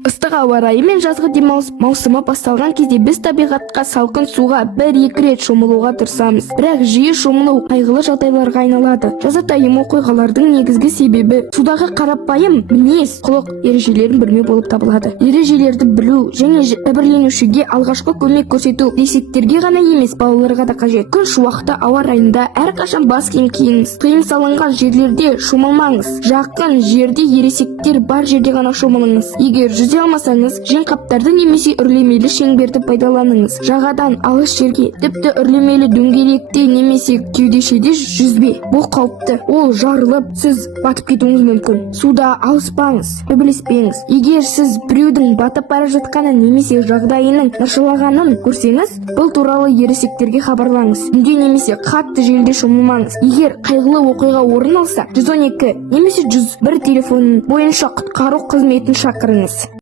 Ыстық ауа райы мен жазғы демалыс маусымы басталған кезде біз табиғатқа салқын суға 1-2 рет шомылуға тырысамыз. Бірақ жиі шомылу қайғылы жағдайларға айналады. Жазатайым оқиғалардың негізгі себебі судағы қарапайым мінез құлық ережелерін білмеу болып табылады. Ережелерді білу және жәбірленушіге алғашқы көмек көрсету ересектерге ғана емес, балаларға да қажет. Күн шуақты ауа райында әрқашан бас киім киіңіз. Тыйым салынған жерлерде шомылмаңыз. Жақын жерде ересектер бар жерде ғана шомылыңыз. Егер жүзе алмасаңыз, жеңқаптарды немесе үрлемелі шеңберді пайдаланыңыз. Жағадан алыс жерге, тіпті үрлемелі дөңгелекте немесе кеудешеде жүзбе. Бұл қауіпті. Ол жарылып, сіз батып кетуіңіз мүмкін. Суда алыспаңыз, төбелеспеңіз. Егер сіз біреудің батып бара жатқанын немесе жағдайының нашарлағанын көрсеңіз, бұл туралы ересектерге хабарлаңыз. Түнде немесе қатты желде шомылмаңыз. Егер қайғылы оқиға орын алса, 112 немесе 101 телефонының бойынша құтқару қызметін шақырыңыз.